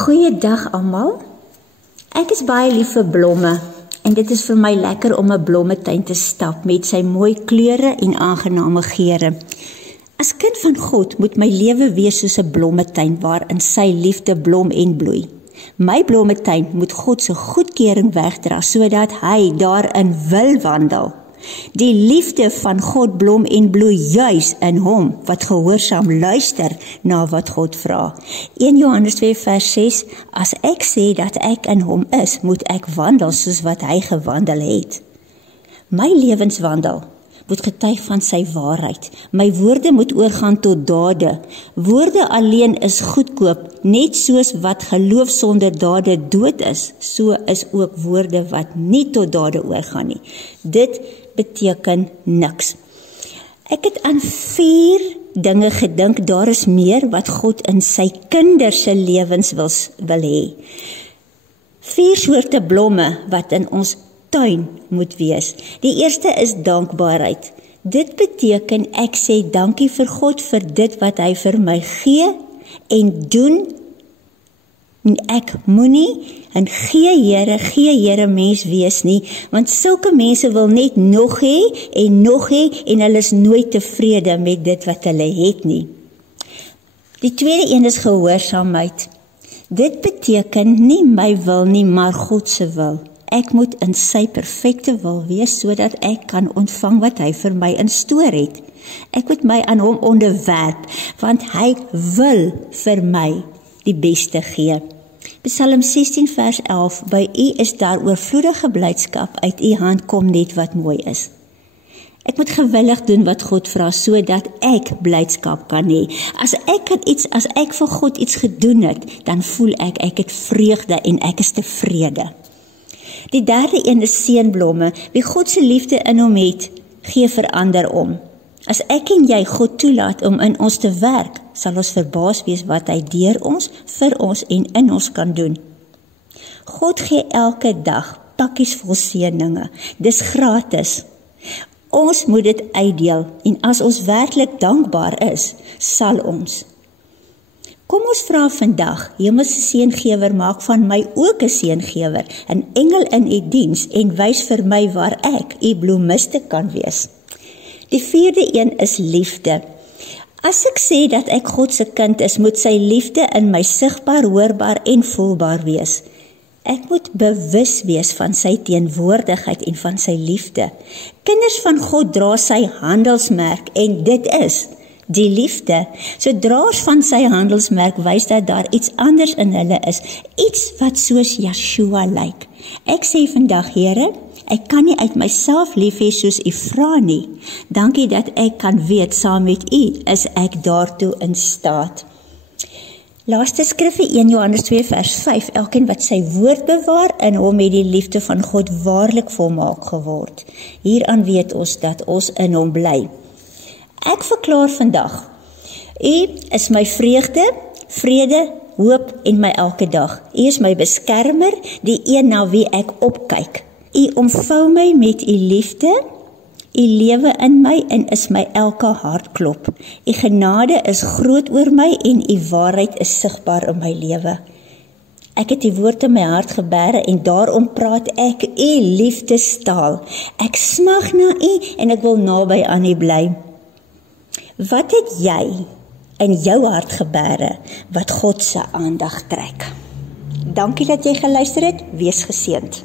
Goeiedag almal. Ek is baie lief vir blomme en dit is vir my lekker om 'n blommetuin te stap met sy mooi kleure en aangename geure. As kind van God moet my lewe wees soos 'n blommetuin waarin sy liefde blom en bloei. My blommetuin moet God se goedkeuring wegdra sodat hy daarin wil wandel. Die liefde van God blom en bloei juis in hom wat gehoorsaam luister na wat God vra. 1 Johannes 2 vers 6, as ek sê dat ek in hom is, moet ek wandel soos wat hy gewandel het. My lewenswandel moet getuig van sy waarheid. My woorde moet oorgaan tot dade. Woorde alleen is goedkoop, net soos wat geloof sonder dade dood is, so is ook woorde wat nie tot dade oorgaan nie. Dit beteken niks. Ek het aan 4 dinge gedink, daar is meer wat God in sy kinders se lewens wil hê. 4 soorte blomme wat in ons tuin moet wees. Die eerste is dankbaarheid. Dit beteken ek sê dankie vir God vir dit wat hy vir my gee en doen. En ek moenie en gee Here mens wees nie, want sulke mense wil net nog hê en hulle is nooit tevrede met dit wat hulle het nie. Die tweede een is gehoorsaamheid. Dit beteken nie my wil nie, maar God se wil. Ek moet in sy perfekte wil wees, sodat ek kan ontvang wat hy vir my instoor het. Ek moet my aan hom onderwerp, want hy wil vir my die beste gee. Psalm 16 vers 11, by u is daar oorvloedige blydskap, uit u hand kom net wat mooi is. Ek moet gewillig doen wat God vra, sodat ek blydskap kan hê. As ek vir God iets gedoen het, dan voel ek het vreugde en ek is tevrede. Die derde een is seënblomme. Wie God se liefde in hom het, gee verander om. As ek en jy God toelaat om in ons te werk, sal ons verbaas wees wat hy deur ons, vir ons en in ons kan doen. God gee elke dag pakkies vol seëninge. Dis gratis. Ons moet dit uitdeel en as ons werklik dankbaar is, sal ons. Kom ons vra vandag, Hemelse Seëngewer, maak van my ook 'n seëngewer, 'n engel in u diens en wys vir my waar ek u bloemiste kan wees. Die vierde een is liefde. As ek sê dat ek God se kind is, moet sy liefde in my sigbaar, hoorbaar en voelbaar wees. Ek moet bewus wees van sy teenwoordigheid en van sy liefde. Kinders van God dra sy handelsmerk en dit is die liefde. So draers van sy handelsmerk wys dat daar iets anders in hulle is, iets wat soos Yeshua lyk. Ek sê vandag, Here, ek kan nie uit myself lief hê soos u vra nie. Dankie dat ek kan weet, saam met u is ek daartoe in staat. Laaste skrif, 1 Johannes 2 vers 5, elkeen wat sy woord bewaar, in hom het die liefde van God waarlik volmaak geword. Hieraan weet ons dat ons in hom bly. Ek verklaar vandag, u is my vreugde, vrede, hoop en my elke dag. U is my beskermer, die een na wie ek opkyk. U omvou my met u liefde, u lewe in my en is my elke hartklop. U genade is groot oor my en u waarheid is sigbaar in my lewe. Ek het die woord in my hart gebere en daarom praat ek u liefdestaal. Ek smag na u en ek wil naby aan u bly. Wat het jy in jou hart gebere wat God se aandag trek? Dankie dat jy geluister het, wees geseënd.